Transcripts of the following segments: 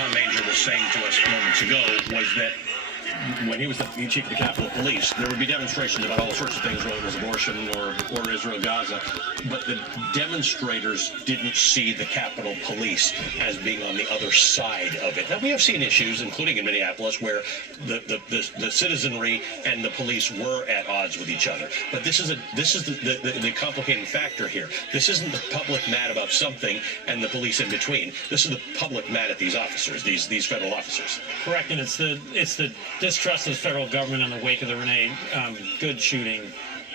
Tom Major was saying to us moments ago was that when he was the chief of the Capitol Police, there would be demonstrations about all sorts of things, whether it was abortion or Israel-Gaza, but the demonstrators didn't see the Capitol Police as being on the other side of it. Now, we have seen issues, including in Minneapolis, where the citizenry and the police were at odds with each other. But this is the complicating factor here. This isn't the public mad about something and the police in between. This is the public mad at these officers, these federal officers. Correct, and it's the distrust of the federal government in the wake of the Renee Good shooting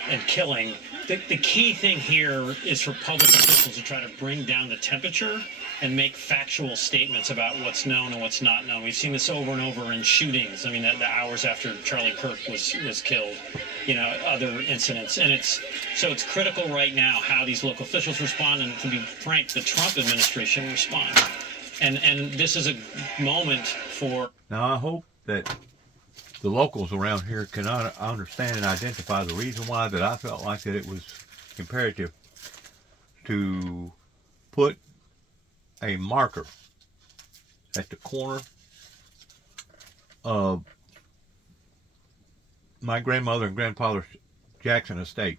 and killing. The key thing here is for public officials to try to bring down the temperature and make factual statements about what's known and what's not known. We've seen this over and over in shootings. I mean, the hours after Charlie Kirk was killed, other incidents. And it's critical right now how these local officials respond, and to be frank, the Trump administration respond. And this is a moment for... Now, I hope that the locals around here can understand and identify the reason why that I felt like that it was imperative to put a marker at the corner of my grandmother and grandfather's Jackson estate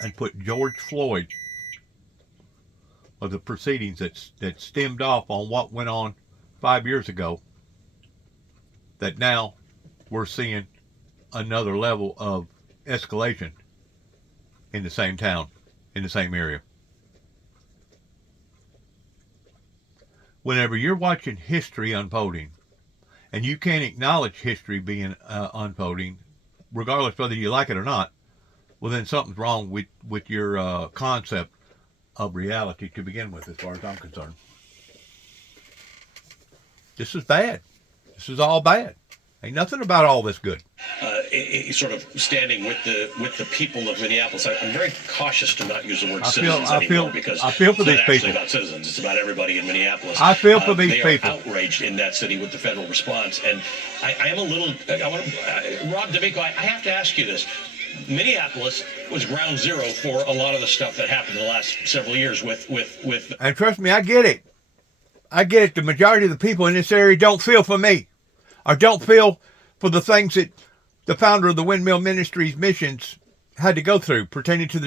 and put George Floyd of the proceedings that stemmed off on what went on 5 years ago, that now we're seeing another level of escalation in the same town, in the same area. Whenever you're watching history unfolding, and you can't acknowledge history being unfolding, regardless whether you like it or not, well, then something's wrong with your concept of reality to begin with, as far as I'm concerned. This is bad. This is all bad. Ain't nothing about all this good. Sort of standing with the people of Minneapolis. I'm very cautious to not use the word citizens anymore, because I feel for these people. It's not actually about citizens. It's about everybody in Minneapolis. I feel for these people. They are outraged in that city with the federal response, and I am a little. Rob D'Amico, I have to ask you this. Minneapolis was ground zero for a lot of the stuff that happened in the last several years with. And trust me, I get it. I get it. The majority of the people in this area don't feel for me, or don't feel for the things that the founder of the Windmill Ministries missions had to go through pertaining to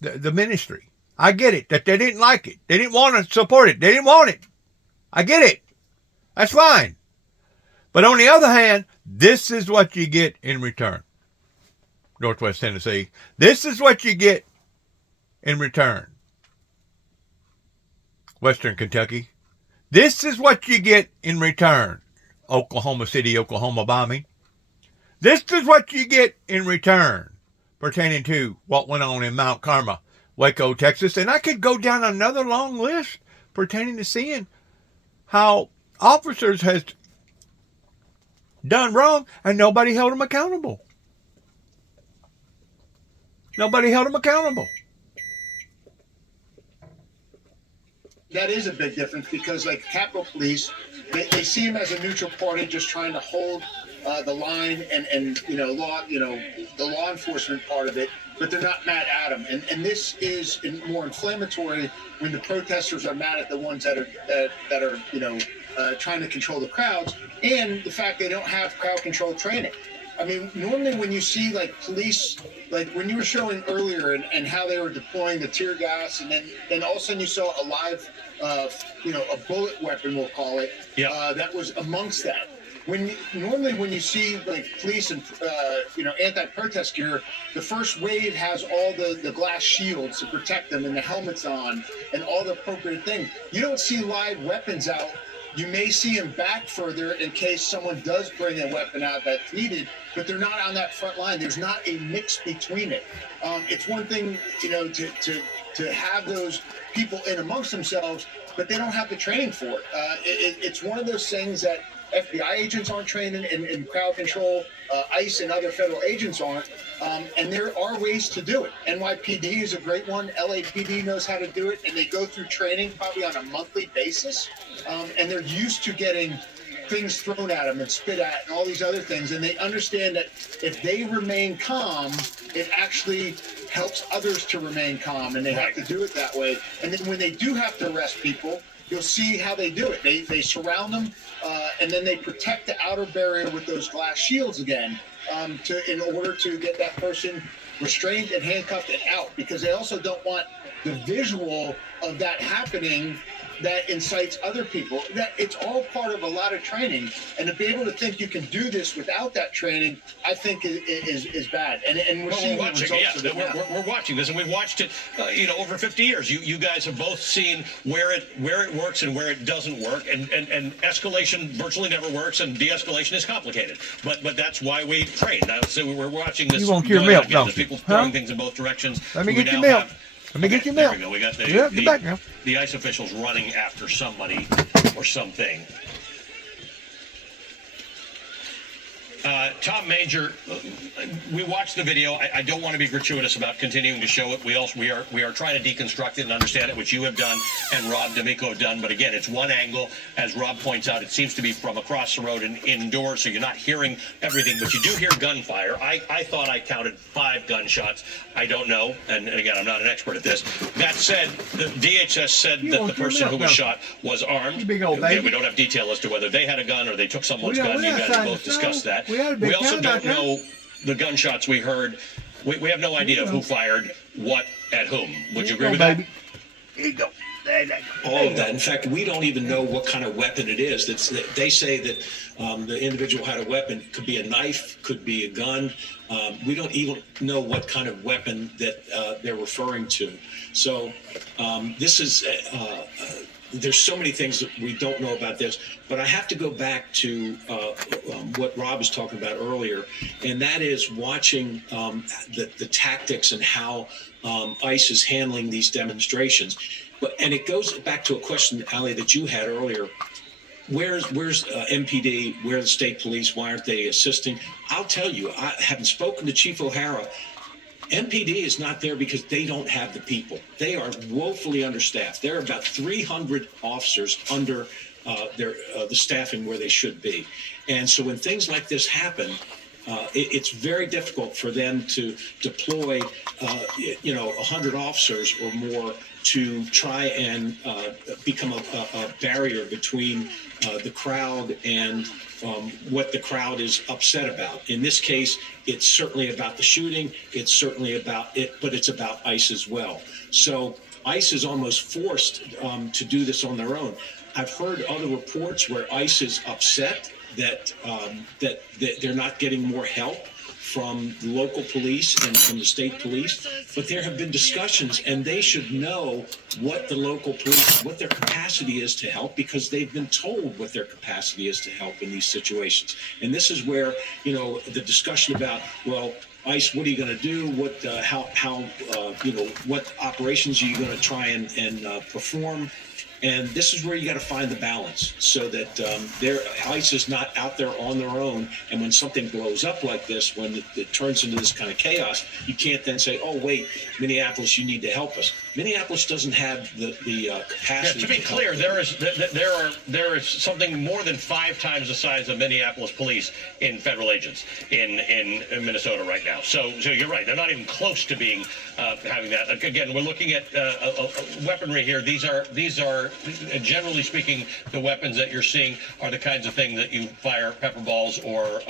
the ministry. I get it, that they didn't like it. They didn't want to support it. They didn't want it. I get it. That's fine. But on the other hand, this is what you get in return. Northwest Tennessee. This is what you get in return. Western Kentucky. This is what you get in return. Oklahoma City, Oklahoma bombing. This is what you get in return pertaining to what went on in Mount Carmel, Waco, Texas. And I could go down another long list pertaining to seeing how officers has done wrong and nobody held them accountable. Nobody held them accountable. That is a big difference, because like Capitol Police, they see him as a neutral party just trying to hold the line and the law enforcement part of it, but they're not mad at him. And this is more inflammatory when the protesters are mad at the ones that are trying to control the crowds, and the fact they don't have crowd control training. I mean, normally when you see like police, like when you were showing earlier and how they were deploying the tear gas, and then all of a sudden you saw a live, a bullet weapon, we'll call it, that was amongst that. Normally when you see like police and anti-protest gear, the first wave has all the glass shields to protect them and the helmets on and all the appropriate things. You don't see live weapons out. You may see them back further in case someone does bring a weapon out that's needed, but they're not on that front line. There's not a mix between it. It's one thing, to have those people in amongst themselves, but they don't have the training for it. It's one of those things that FBI agents aren't trained in crowd control, ICE and other federal agents aren't, and there are ways to do it. NYPD is a great one. LAPD knows how to do it, and they go through training probably on a monthly basis, and they're used to getting things thrown at them and spit at and all these other things, and they understand that if they remain calm, it actually helps others to remain calm, and they have to do it that way. And then when they do have to arrest people, you'll see how they do it. They surround them, and then they protect the outer barrier with those glass shields again, in order to get that person restrained and handcuffed and out, because they also don't want the visual of that happening that incites other people. That it's all part of a lot of training, and to be able to think you can do this without that training, I think is bad. And we're seeing watching, the results of it now. we're watching this, and we've watched it, over 50 years. You guys have both seen where it works and where it doesn't work, and escalation virtually never works, and de-escalation is complicated. But that's why we train. Now, so we're watching this. You want your milk, again. don't There's you? people throwing things in both directions. Let me We get your now milk. have- Let me get your There milk. we go. We got Get back now. the ICE officials running after somebody or something. Tom Major, we watched the video. I don't want to be gratuitous about continuing to show it. We are trying to deconstruct it and understand it, which you have done and Rob D'Amico have done. But again, it's one angle. As Rob points out, it seems to be from across the road and indoors, so you're not hearing everything, but you do hear gunfire. I thought I counted 5 gunshots. I don't know, and again, I'm not an expert at this. That said, the DHS said that the person who was shot was armed. You big old baby. We don't have detail as to whether they had a gun or they took someone's We gun. You guys outside both the discussed snow. that. We also town don't out there. know the gunshots we heard. We have no idea of who fired what at whom. Would you agree with that? Baby. Here you go. There you go. All of that. In fact, we don't even know what kind of weapon it is. They say that the individual had a weapon. Could be a knife, could be a gun. We don't even know what kind of weapon that they're referring to. So this is there's so many things that we don't know about this. But I have to go back to what Rob was talking about earlier, and that is watching the tactics and how ICE is handling these demonstrations. And it goes back to a question, Ali, that you had earlier. Where's MPD? Where are the state police? Why aren't they assisting? I'll tell you, I haven't spoken to Chief O'Hara. MPD is not there because they don't have the people. They are woefully understaffed. There are about 300 officers under the staffing where they should be. And so when things like this happen, it's very difficult for them to deploy, 100 officers or more to try and become a barrier between the crowd and what the crowd is upset about. In this case, it's certainly about the shooting. It's certainly about it, but it's about ICE as well. So ICE is almost forced to do this on their own. I've heard other reports where ICE is upset that they're not getting more help from the local police and from the state police, but there have been discussions, and they should know what the local police, what their capacity is to help, because they've been told what their capacity is to help in these situations. And this is where, the discussion about, well, ICE, what are you going to do? What, what operations are you going to try and perform? And this is where you got to find the balance so that ICE is not out there on their own. And when something blows up like this, when it turns into this kind of chaos, you can't then say, oh, wait, Minneapolis, you need to help us. Minneapolis doesn't have the capacity. To be clear, there is something more than 5 times the size of Minneapolis police in federal agents in Minnesota right now. So you're right. They're not even close to being having that. Again, we're looking at weaponry here. These are generally speaking, the weapons that you're seeing are the kinds of things that you fire pepper balls or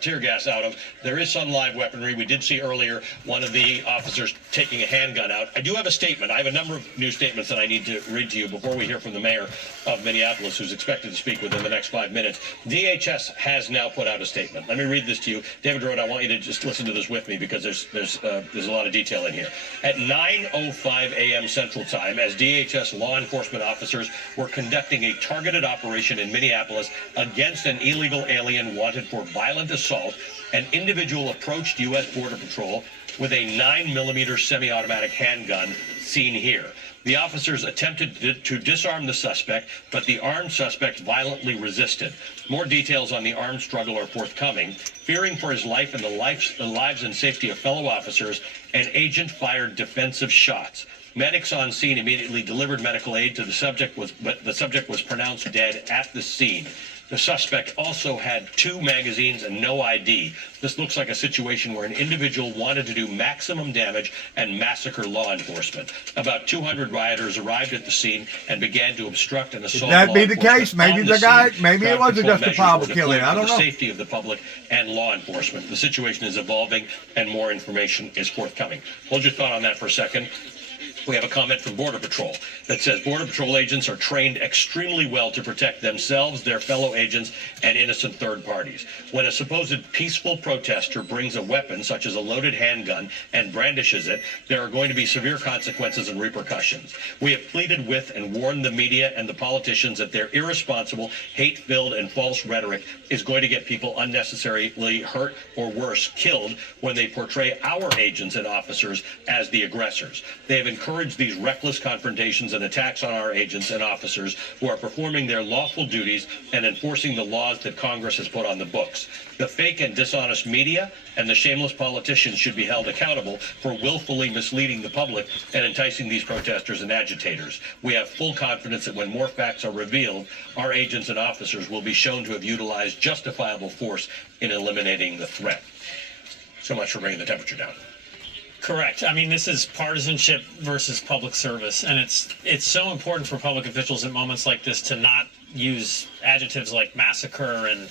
tear gas out of. There is some live weaponry. We did see earlier one of the officers taking a handgun out. I do have a statement. I have a number of new statements that I need to read to you before we hear from the mayor of Minneapolis, who's expected to speak within the next 5 minutes. DHS has now put out a statement. Let me read this to you. David Rode, I want you to just listen to this with me because there's a lot of detail in here. At 9:05 a.m. Central Time, as DHS law enforcement officers were conducting a targeted operation in Minneapolis against an illegal alien wanted for violent assault, an individual approached U.S. Border Patrol with a 9mm semi-automatic handgun seen here. The officers attempted to disarm the suspect, but the armed suspect violently resisted. More details on the armed struggle are forthcoming. Fearing for his life and the lives and safety of fellow officers, an agent fired defensive shots. Medics on scene immediately delivered medical aid to the subject, but the subject was pronounced dead at the scene. The suspect also had 2 magazines and no ID. This looks like a situation where an individual wanted to do maximum damage and massacre law enforcement. About 200 rioters arrived at the scene and began to obstruct and assault That law be the enforcement case? Maybe on the guy, scene. maybe it Crowd was a control justifiable measures were killing. deployed I for don't the know. safety of the public and law enforcement. The situation is evolving and more information is forthcoming. Hold your thought on that for a second. We have a comment from Border Patrol that says Border Patrol agents are trained extremely well to protect themselves, their fellow agents, and innocent third parties. When a supposed peaceful protester brings a weapon, such as a loaded handgun, and brandishes it, there are going to be severe consequences and repercussions. We have pleaded with and warned the media and the politicians that their irresponsible, hate-filled, and false rhetoric is going to get people unnecessarily hurt or worse, killed when they portray our agents and officers as the aggressors. They have encouraged these reckless confrontations and attacks on our agents and officers who are performing their lawful duties and enforcing the laws that Congress has put on the books. The fake and dishonest media and the shameless politicians should be held accountable for willfully misleading the public and enticing these protesters and agitators. We have full confidence that when more facts are revealed, our agents and officers will be shown to have utilized justifiable force in eliminating the threat. So much for bringing the temperature down. Correct. I mean, this is partisanship versus public service, and it's so important for public officials at moments like this to not use adjectives like massacre and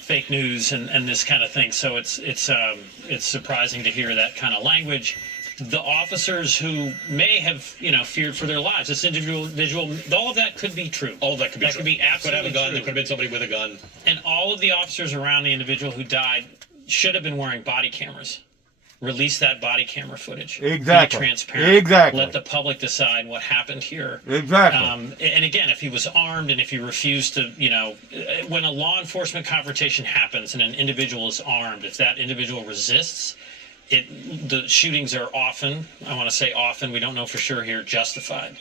fake news and this kind of thing. So it's surprising to hear that kind of language. The officers who may have feared for their lives, this individual, all of that could be true. All of that could be true. Could be absolutely could have a gun. true. There could have been somebody with a gun. And all of the officers around the individual who died should have been wearing body cameras. Release that body camera footage. Exactly. Be transparent. Exactly. Let the public decide what happened here. Exactly. And again, if he was armed and if he refused to, when a law enforcement confrontation happens and an individual is armed, if that individual resists, the shootings are often, I want to say often, we don't know for sure here, justified.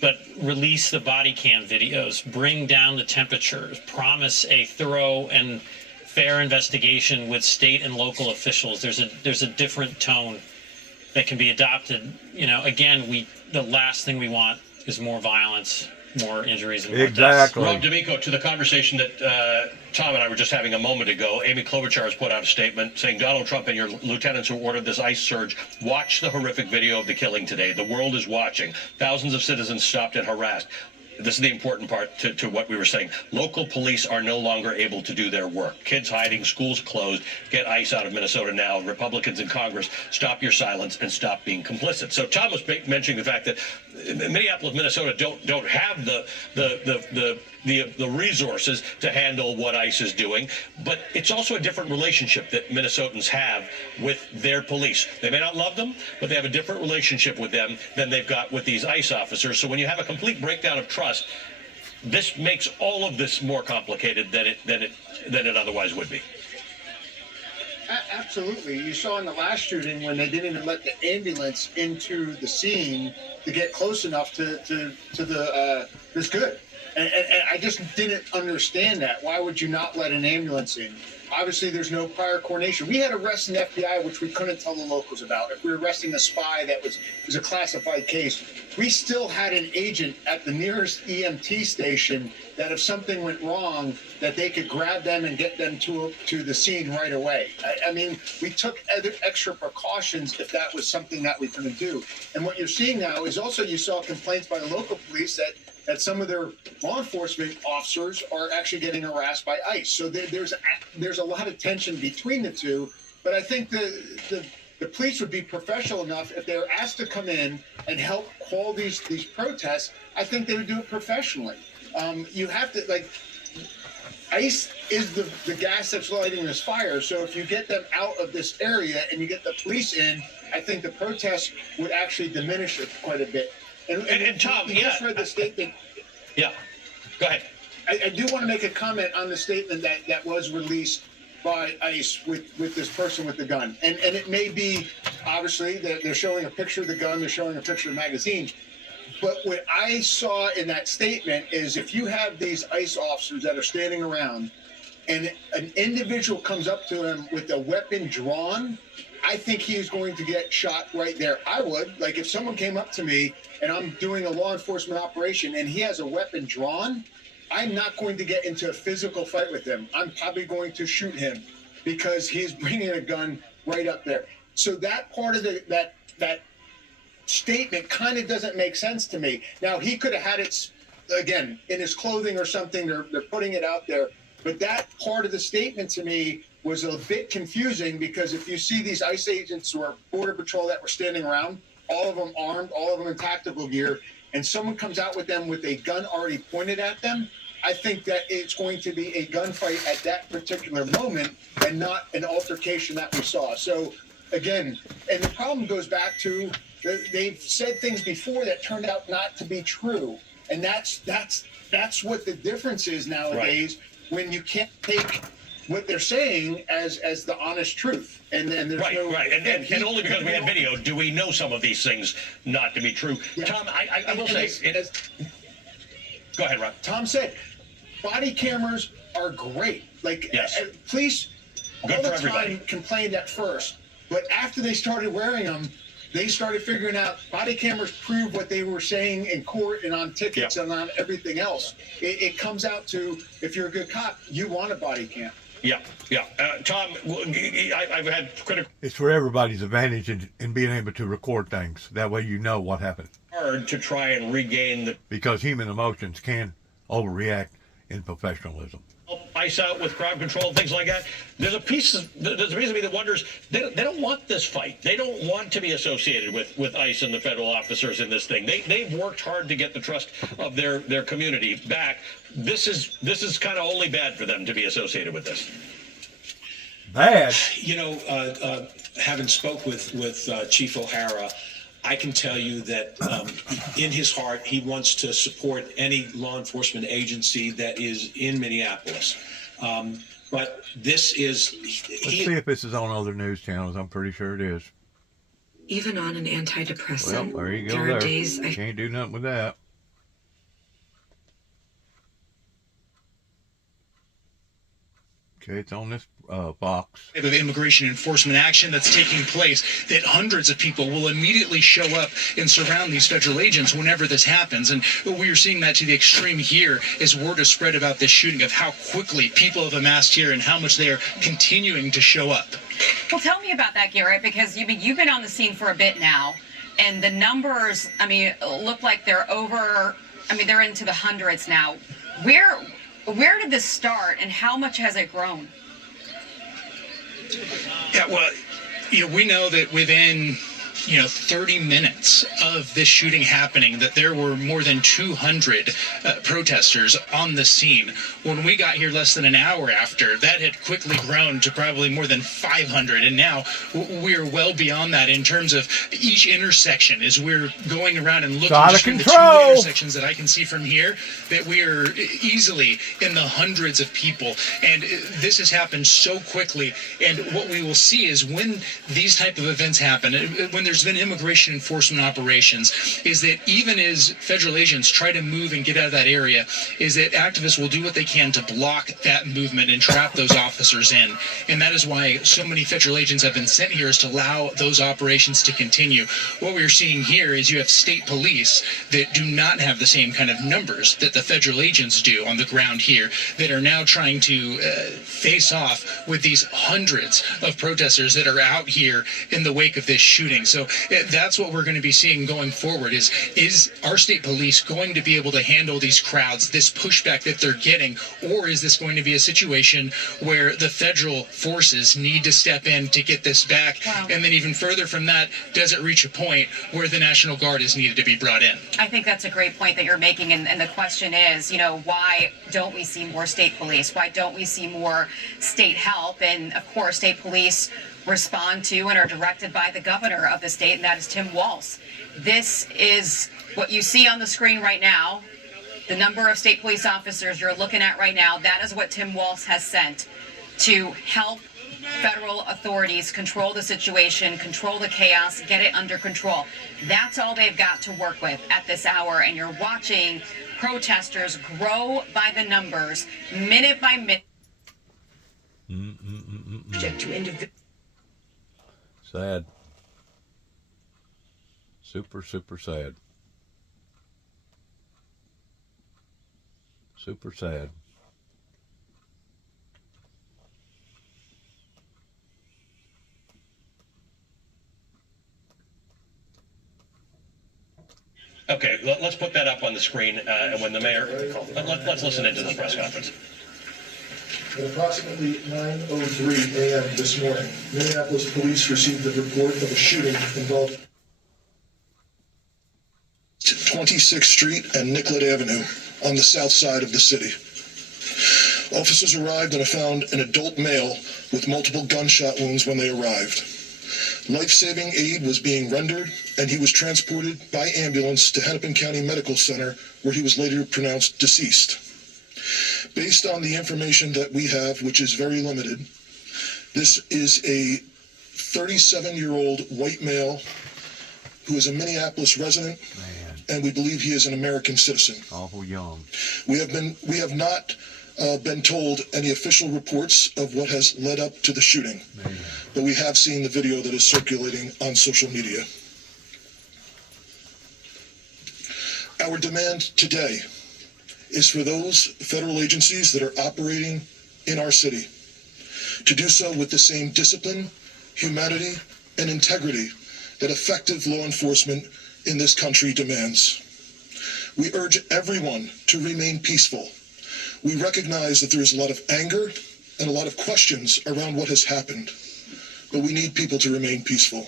But release the body cam videos, bring down the temperatures, promise a thorough and fair investigation with state and local officials. There's a different tone that can be adopted. Again, the last thing we want is more violence, more injuries, and more deaths. Rob D'Amico, to the conversation that Tom and I were just having a moment ago, Amy Klobuchar has put out a statement saying, Donald Trump and your lieutenants who ordered this ICE surge, watch the horrific video of the killing today. The world is watching. Thousands of citizens stopped and harassed. This is the important part to what we were saying. Local police are no longer able to do their work. Kids hiding, schools closed. Get ICE out of Minnesota now. Republicans in Congress, stop your silence and stop being complicit. So Tom was mentioning the fact that Minneapolis, Minnesota don't have the resources to handle what ICE is doing, but it's also a different relationship that Minnesotans have with their police. They may not love them, but they have a different relationship with them than they've got with these ICE officers. So when you have a complete breakdown of trust, this makes all of this more complicated than it otherwise would be. Absolutely. You saw in the last shooting when they didn't even let the ambulance into the scene to get close enough to this good. And I just didn't understand that. Why would you not let an ambulance in? Obviously, there's no prior coordination. We had arrests in the FBI, which we couldn't tell the locals about. If we were arresting a spy that was a classified case, we still had an agent at the nearest EMT station that if something went wrong, that they could grab them and get them to the scene right away. I mean, we took extra precautions if that was something that we couldn't do. And what you're seeing now is also you saw complaints by the local police that some of their law enforcement officers are actually getting harassed by ICE. So there's a lot of tension between the two. But I think the police would be professional enough if they're asked to come in and help quell these protests. I think they would do it professionally. You have to ICE is the gas that's lighting this fire. So if you get them out of this area and you get the police in, I think the protests would actually diminish it quite a bit. And Tom, you just read the statement. Yeah, go ahead. I do want to make a comment on the statement that was released by ICE with this person with the gun. And it may be, obviously, they're showing a picture of the gun, they're showing a picture of the magazine. But what I saw in that statement is if you have these ICE officers that are standing around and an individual comes up to them with a weapon drawn, I think he's going to get shot right there. I would. Like if someone came up to me and I'm doing a law enforcement operation and he has a weapon drawn, I'm not going to get into a physical fight with him. I'm probably going to shoot him because he's bringing a gun right up there. So that part of that statement kind of doesn't make sense to me. Now, he could have had it, again, in his clothing or something. They're putting it out there. But that part of the statement to me was a bit confusing, because if you see these ICE agents or Border Patrol that were standing around, all of them armed, all of them in tactical gear, and someone comes out with them with a gun already pointed at them, I think that it's going to be a gunfight at that particular moment and not an altercation that we saw. So, again, and the problem goes back to they've said things before that turned out not to be true. And that's what the difference is nowadays, when you can't take what they're saying as the honest truth. And there's Right, no, right. And only because we have video do we know some of these things not to be true. Yeah. Tom, I will say, go ahead, Ron. Tom said, body cameras are great. Like, Yes. Police Good all the for everybody. time complained at first, but after they started wearing them, they started figuring out body cameras prove what they were saying in court and on tickets and on everything else. It comes out to, if you're a good cop, you want a body cam. Yeah. Tom, I've had critical It's for everybody's advantage in being able to record things. That way you know what happened. hard to try and regain the Because human emotions can overreact in professionalism. ICE out with crowd control and things like that. There's a piece of me that wonders, they don't want this fight. They don't want to be associated with ICE and the federal officers in this thing. They've worked hard to get the trust of their community back. This is kind of only bad for them to be associated with this. Bad. You know, having spoke with Chief O'Hara, I can tell you that in his heart, he wants to support any law enforcement agency that is in Minneapolis. But this is... Let's see if this is on other news channels. I'm pretty sure it is. Even on an antidepressant, Well, there you go. there There. are days I Can't do nothing with that. Okay, it's on this box. Of immigration enforcement action that's taking place, that hundreds of people will immediately show up and surround these federal agents whenever this happens. And we are seeing that to the extreme here as word is spread about this shooting, of how quickly people have amassed here and how much they are continuing to show up. Well, tell me about that, Garrett, because you've been on the scene for a bit now, and the numbers, look like they're they're into the hundreds now. Where did this start, and how much has it grown? Yeah, well, we know that within 30 minutes of this shooting happening, that there were more than 200 protesters on the scene. When we got here less than an hour after, that had quickly grown to probably more than 500. And now we're well beyond that in terms of each intersection. As we're going around and looking just through the two intersections that I can see from here, that we are easily in the hundreds of people. And this has happened so quickly. And what we will see is when these type of events happen, when there's been immigration enforcement operations, is that even as federal agents try to move and get out of that area, is that activists will do what they can to block that movement and trap those officers in. And that is why so many federal agents have been sent here, is to allow those operations to continue. What we're seeing here is you have state police that do not have the same kind of numbers that the federal agents do on the ground here, that are now trying to face off with these hundreds of protesters that are out here in the wake of this shooting. So that's what we're going to be seeing going forward, is our state police going to be able to handle these crowds, this pushback that they're getting, or is this going to be a situation where the federal forces need to step in to get this back? Wow. And then even further from that, does it reach a point where the National Guard is needed to be brought in? I think that's a great point that you're making, and the question is, why don't we see more state police? Why don't we see more state help? And of course, state police respond to and are directed by the governor of the state, and that is Tim Walz. This is what you see on the screen right now. The number of state police officers you're looking at right now, that is what Tim Walz has sent to help federal authorities control the situation, control the chaos, get it under control. That's all they've got to work with at this hour, and you're watching protesters grow by the numbers, minute by minute. Sad. Super, super sad. Super sad. Okay, let's put that up on the screen, and when the mayor, let's listen into this press conference. At approximately 9:03 a.m. this morning, Minneapolis police received a report of a shooting involving 26th Street and Nicollet Avenue on the south side of the city. Officers arrived and found an adult male with multiple gunshot wounds when they arrived. Life-saving aid was being rendered, and he was transported by ambulance to Hennepin County Medical Center, where he was later pronounced deceased. Based on the information that we have, which is very limited, this is a 37-year-old white male who is a Minneapolis resident, and we believe he is an American citizen. Awful young. We have not been told any official reports of what has led up to the shooting, but we have seen the video that is circulating on social media. Our demand today is for those federal agencies that are operating in our city to do so with the same discipline, humanity, and integrity that effective law enforcement in this country demands. We urge everyone to remain peaceful. We recognize that there is a lot of anger and a lot of questions around what has happened, but we need people to remain peaceful.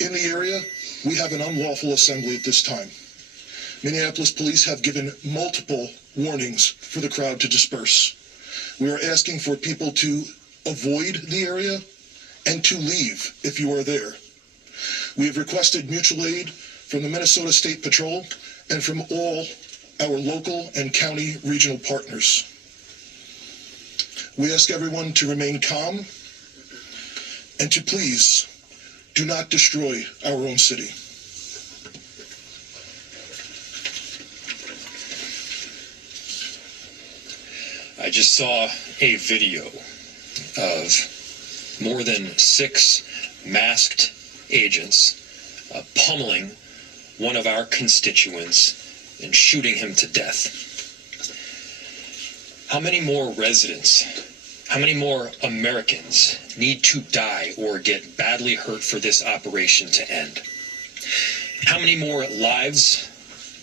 In the area, we have an unlawful assembly at this time. Minneapolis police have given multiple warnings for the crowd to disperse. We are asking for people to avoid the area and to leave if you are there. We have requested mutual aid from the Minnesota State Patrol and from all our local and county regional partners. We ask everyone to remain calm and to please do not destroy our own city. I just saw a video of more than 6 masked agents pummeling one of our constituents and shooting him to death. How many more residents, how many more Americans need to die or get badly hurt for this operation to end? How many more lives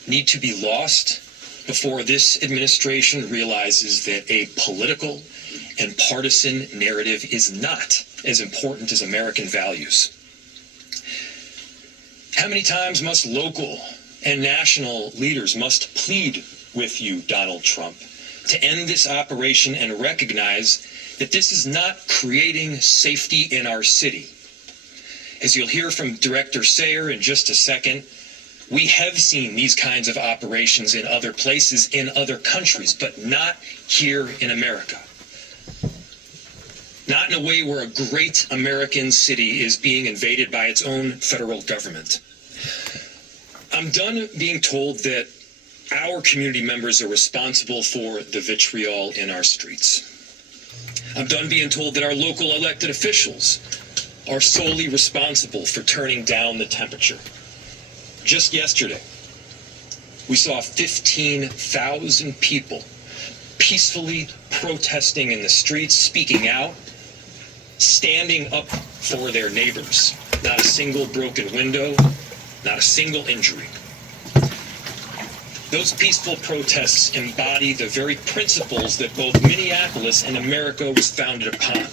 need to be lost before this administration realizes that a political and partisan narrative is not as important as American values? How many times must local and national leaders must plead with you, Donald Trump, to end this operation and recognize that this is not creating safety in our city? As you'll hear from Director Sayer in just a second, we have seen these kinds of operations in other places, in other countries, but not here in America. Not in a way where a great American city is being invaded by its own federal government. I'm done being told that our community members are responsible for the vitriol in our streets. I'm done being told that our local elected officials are solely responsible for turning down the temperature. Just yesterday, we saw 15,000 people peacefully protesting in the streets, speaking out, standing up for their neighbors. Not a single broken window, not a single injury. Those peaceful protests embody the very principles that both Minneapolis and America was founded upon.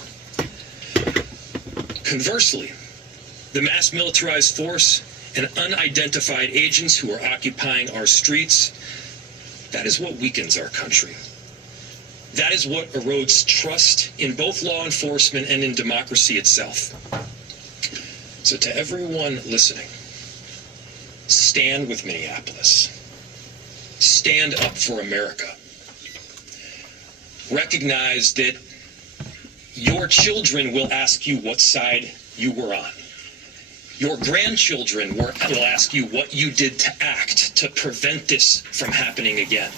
Conversely, the mass militarized force and unidentified agents who are occupying our streets, that is what weakens our country. That is what erodes trust in both law enforcement and in democracy itself. So to everyone listening, stand with Minneapolis. Stand up for America. Recognize that your children will ask you what side you were on. Your grandchildren will ask you what you did to act to prevent this from happening again.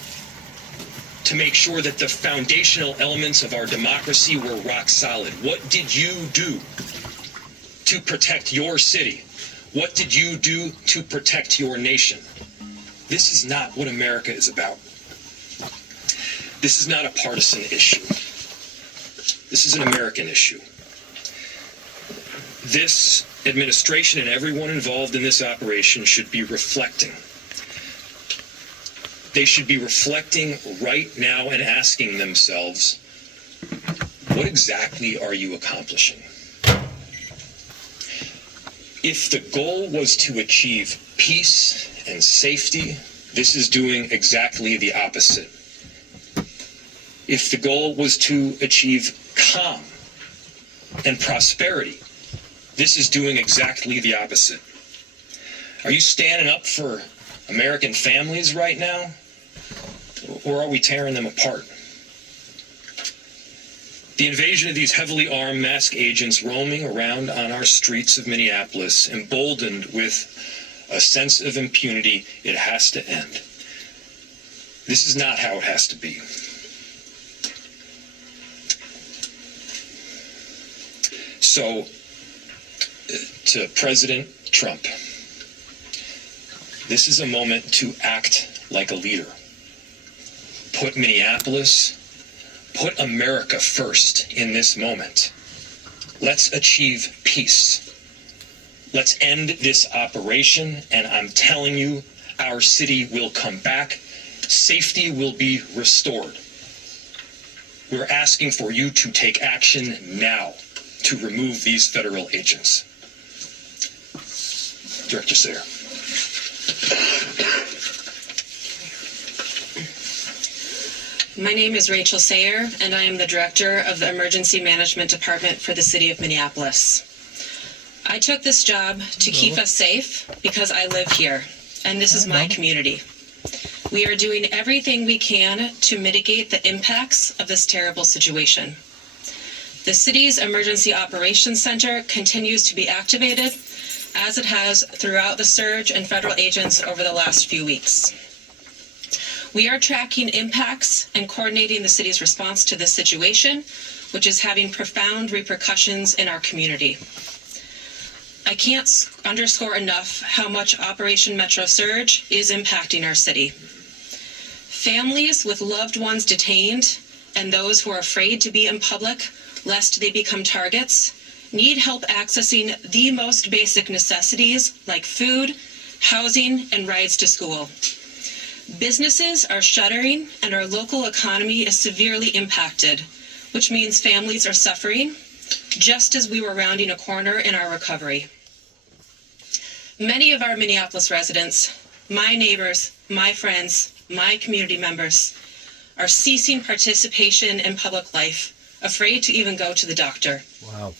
To make sure that the foundational elements of our democracy were rock solid. What did you do to protect your city? What did you do to protect your nation? This is not what America is about. This is not a partisan issue. This is an American issue. This administration and everyone involved in this operation should be reflecting. They should be reflecting right now and asking themselves, what exactly are you accomplishing? If the goal was to achieve peace and safety, this is doing exactly the opposite. If the goal was to achieve calm and prosperity, this is doing exactly the opposite. Are you standing up for American families right now? Or are we tearing them apart? The invasion of these heavily armed masked agents roaming around on our streets of Minneapolis, emboldened with a sense of impunity, it has to end. This is not how it has to be. So, to President Trump, this is a moment to act like a leader. Put Minneapolis, put America first in this moment. Let's achieve peace. Let's end this operation, and I'm telling you, our city will come back. Safety will be restored. We're asking for you to take action now to remove these federal agents. Director Sayre. My name is Rachel Sayre, and I am the Director of the Emergency Management Department for the City of Minneapolis. I took this job to keep us safe because I live here, and this is my community. We are doing everything we can to mitigate the impacts of this terrible situation. The city's Emergency Operations Center continues to be activated, as it has throughout the surge in federal agents over the last few weeks. We are tracking impacts and coordinating the city's response to this situation, which is having profound repercussions in our community. I can't underscore enough how much Operation Metro Surge is impacting our city. Families with loved ones detained and those who are afraid to be in public lest they become targets need help accessing the most basic necessities like food, housing, and rides to school. Businesses are shuttering and our local economy is severely impacted, which means families are suffering, just as we were rounding a corner in our recovery. Many of our Minneapolis residents, my neighbors, my friends, my community members, are ceasing participation in public life, afraid to even go to the doctor. Wow.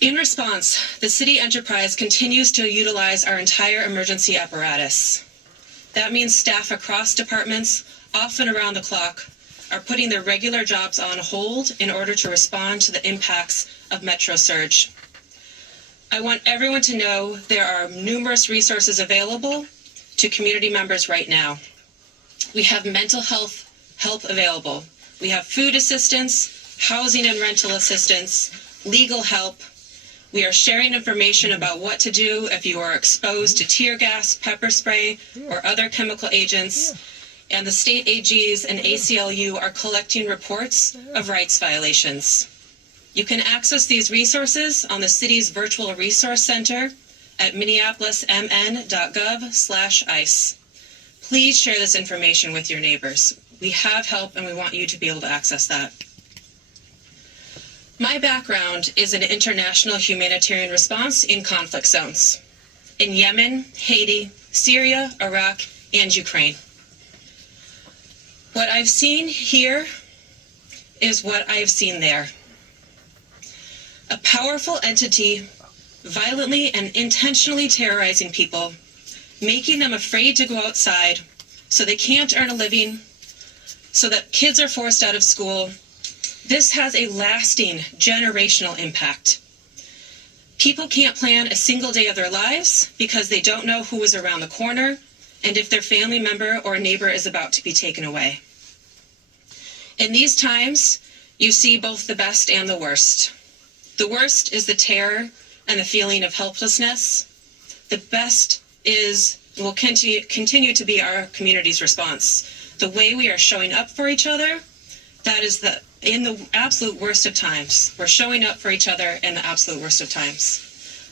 In response, the city enterprise continues to utilize our entire emergency apparatus. That means staff across departments, often around the clock, are putting their regular jobs on hold in order to respond to the impacts of Metro Surge. I want everyone to know there are numerous resources available to community members right now. We have mental health help available. We have food assistance, housing and rental assistance, legal help. We are sharing information about what to do if you are exposed to tear gas, pepper spray, or other chemical agents. And the state AGs and ACLU are collecting reports of rights violations. You can access these resources on the city's virtual resource center at minneapolismn.gov/ICE. Please share this information with your neighbors. We have help and we want you to be able to access that. My background is in international humanitarian response in conflict zones in Yemen, Haiti, Syria, Iraq, and Ukraine. What I've seen here is what I've seen there. A powerful entity violently and intentionally terrorizing people, making them afraid to go outside so they can't earn a living, so that kids are forced out of school. This has a lasting generational impact. People can't plan a single day of their lives because they don't know who is around the corner and if their family member or neighbor is about to be taken away. In these times, you see both the best and the worst. The worst is the terror and the feeling of helplessness. The best is will continue to be our community's response. the way we are showing up for each other, that is in the absolute worst of times. We're showing up for each other in the absolute worst of times.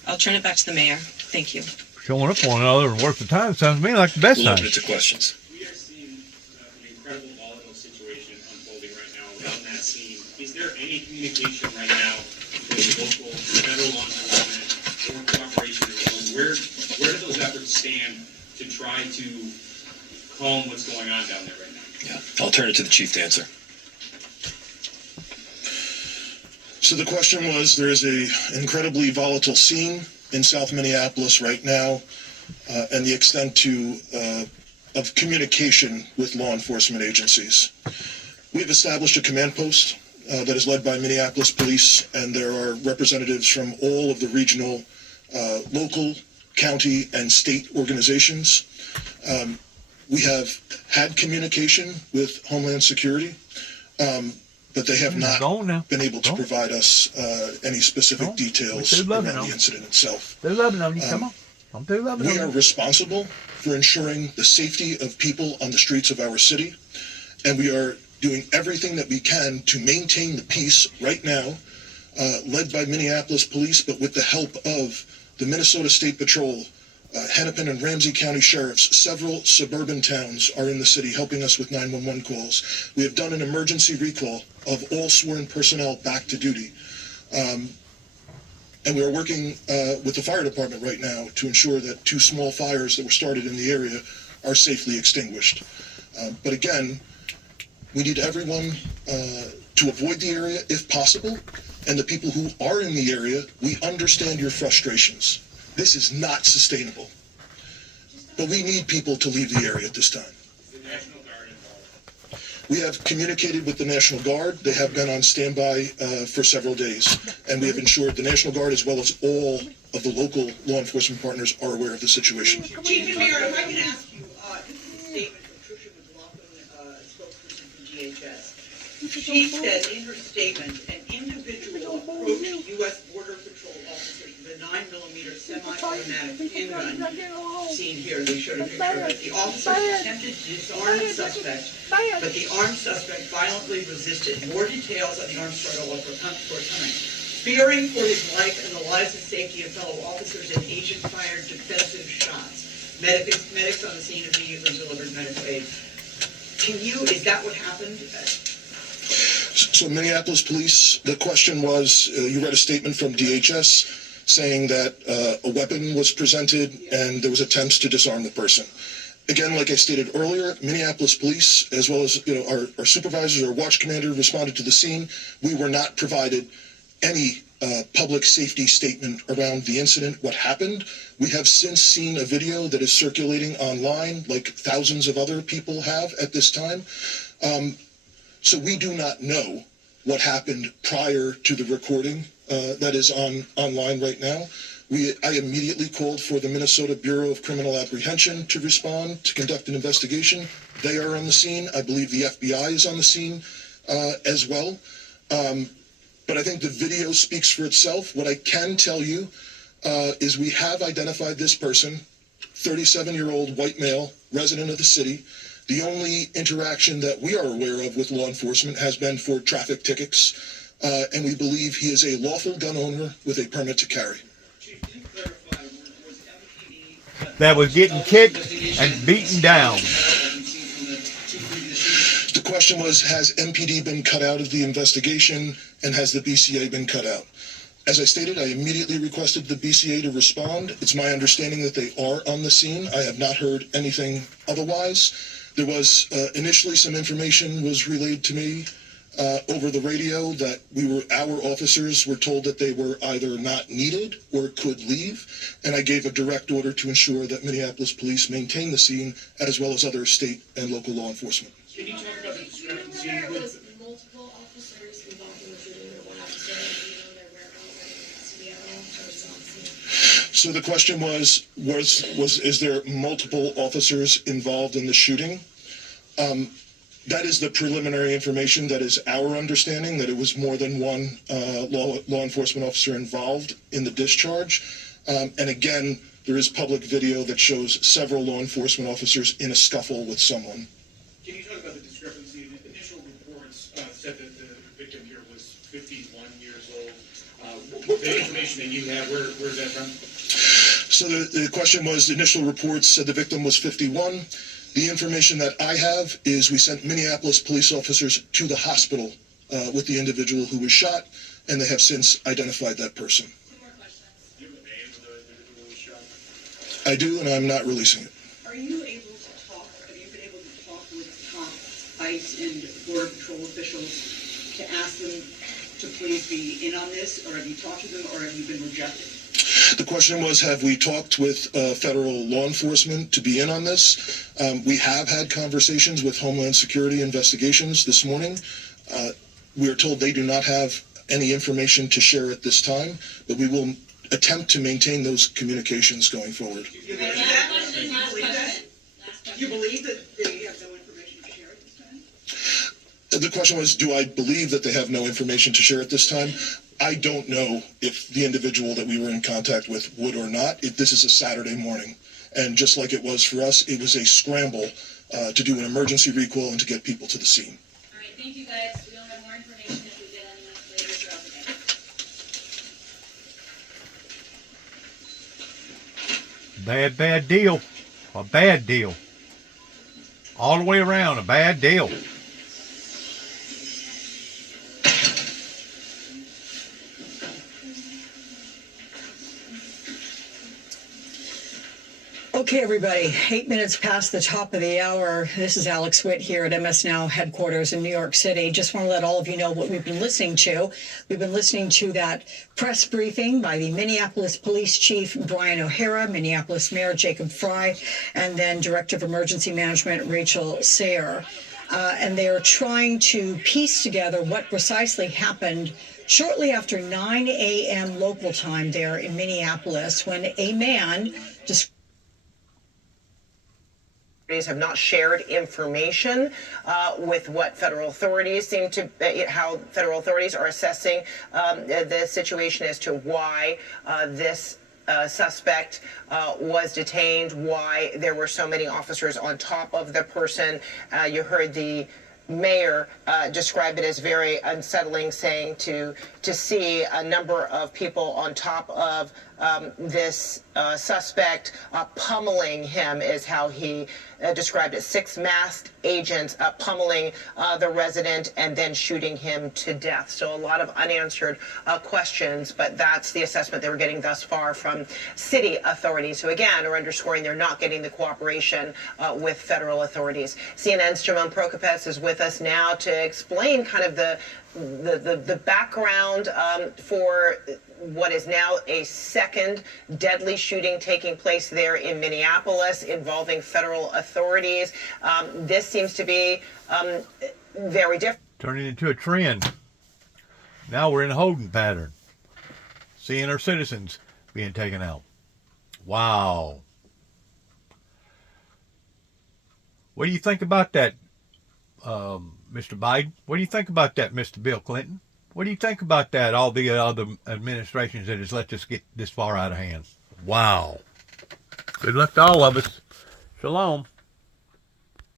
I'll turn it back to the mayor. Thank you. Showing up for one another in the worst of times sounds to me like the best We'll time. open it to questions. We are seeing an incredible volatile situation unfolding right now around that scene. Is there any communication right now with local federal law enforcement or cooperation? Where do those efforts stand to try to calm what's going on down there right now? Yeah, I'll turn it to the chief to answer. So the question was, there is a incredibly volatile scene in South Minneapolis right now, and the extent of communication with law enforcement agencies. We've established a command post that is led by Minneapolis Police, and there are representatives from all of the regional, local, county, and state organizations. We have had communication with Homeland Security, but they have not been able to provide us any specific details around the incident itself. They're loving on you. Come on. I'm through loving on We you. are responsible for ensuring the safety of people on the streets of our city, and we are doing everything that we can to maintain the peace right now, led by Minneapolis Police, but with the help of the Minnesota State Patrol, Hennepin and Ramsey County Sheriffs. Several suburban towns are in the city helping us with 911 calls. We have done an emergency recall of all sworn personnel back to duty. And we are working with the fire department right now to ensure that 2 small fires that were started in the area are safely extinguished. But again, we need everyone to avoid the area if possible. And the people who are in the area, we understand your frustrations. This is not sustainable. But we need people to leave the area at this time. Is the National Guard involved? We have communicated with the National Guard. They have been on standby for several days. And we have ensured the National Guard, as well as all of the local law enforcement partners, are aware of the situation. Chief and Mayor, if I can ask you, this is a statement from Tricia McLaughlin, spokesperson from DHS. She said in her statement, an individual approached U.S. Border Patrol officers with a 9mm semi-automatic handgun seen here. They showed a picture of it. The officers attempted to disarm the suspect, but the armed suspect violently resisted. More details on the armed struggle are forthcoming. Fearing for his life and the lives and safety of fellow officers, an agent fired defensive shots. Medics on the scene immediately delivered medical aid. Is that what happened? So Minneapolis Police, the question was, you read a statement from DHS saying that a weapon was presented and there was attempts to disarm the person. Again, like I stated earlier, Minneapolis Police, as well as our supervisors, our watch commander responded to the scene. We were not provided any public safety statement around the incident, what happened. We have since seen a video that is circulating online, like thousands of other people have at this time. So we do not know what happened prior to the recording that is online right now. I immediately called for the Minnesota Bureau of Criminal Apprehension to respond, to conduct an investigation. They are on the scene. I believe the FBI is on the scene as well. But I think the video speaks for itself. What I can tell you is we have identified this person, 37-year-old white male, resident of the city. The only interaction that we are aware of with law enforcement has been for traffic tickets, and we believe he is a lawful gun owner with a permit to carry. Chief, can you clarify, was MPD... That was getting kicked and beaten down. The question was, has MPD been cut out of the investigation, and has the BCA been cut out? As I stated, I immediately requested the BCA to respond. It's my understanding that they are on the scene. I have not heard anything otherwise. There was initially some information was relayed to me over the radio that our officers were told that they were either not needed or could leave, and I gave a direct order to ensure that Minneapolis Police maintain the scene as well as other state and local law enforcement. Can you talk about the discrepancy with multiple officers involved in the shooting, or one officer, their whereabouts, or is on scene? So the question was is there multiple officers involved in the shooting? That is the preliminary information. That is our understanding, that it was more than one law enforcement officer involved in the discharge. And again, there is public video that shows several law enforcement officers in a scuffle with someone. Can you talk about The information that you have, where's that from? So the question was, the initial reports said the victim was 51. The information that I have is we sent Minneapolis police officers to the hospital with the individual who was shot, and they have since identified that person. Do you have the name of the individual who was shot? I do, and I'm not releasing it. Are you able to talk, have you been able to talk with top ICE and Border Patrol officials to ask them to please be in on this, or have you talked to them, or have you been rejected? The question was, have we talked with federal law enforcement to be in on this? We have had conversations with Homeland Security Investigations this morning. We are told they do not have any information to share at this time, but we will attempt to maintain those communications going forward. You believe that? Do you believe that? You believe that they have no information to share at this time? The question was, do I believe that they have no information to share at this time? I don't know if the individual that we were in contact with would or not. This is a Saturday morning, and just like it was for us, it was a scramble to do an emergency recall and to get people to the scene. All right, thank you guys. We'll have more information if we get any later throughout the day. Bad deal. A bad deal. All the way around, a bad deal. Okay, everybody, 8 minutes past the top of the hour. This is Alex Witt here at MS Now headquarters in New York City. Just want to let all of you know what we've been listening to. We've been listening to that press briefing by the Minneapolis Police Chief Brian O'Hara, Minneapolis Mayor Jacob Fry, and then Director of Emergency Management Rachel Sayer. And they are trying to piece together what precisely happened shortly after 9 a.m. local time there in Minneapolis when a man just have not shared information with what federal authorities seem to, how federal authorities are assessing the situation as to why this suspect was detained, why there were so many officers on top of the person. You heard the mayor describe it as very unsettling, saying to see a number of people on top of this suspect pummeling him is how he described it. 6 masked agents pummeling the resident and then shooting him to death. So a lot of unanswered questions, but that's the assessment they were getting thus far from city authorities, who again are underscoring they're not getting the cooperation with federal authorities. CNN's Jamon Prokopets is with us now to explain kind of the background for what is now a second deadly shooting taking place there in Minneapolis involving federal authorities. This seems to be very different. Turning into a trend. Now we're in a holding pattern. Seeing our citizens being taken out. Wow. What do you think about that, Mr. Biden? What do you think about that, Mr. Bill Clinton? What do you think about that, all the other administrations that has let this get this far out of hand? Wow. Good luck to all of us. Shalom.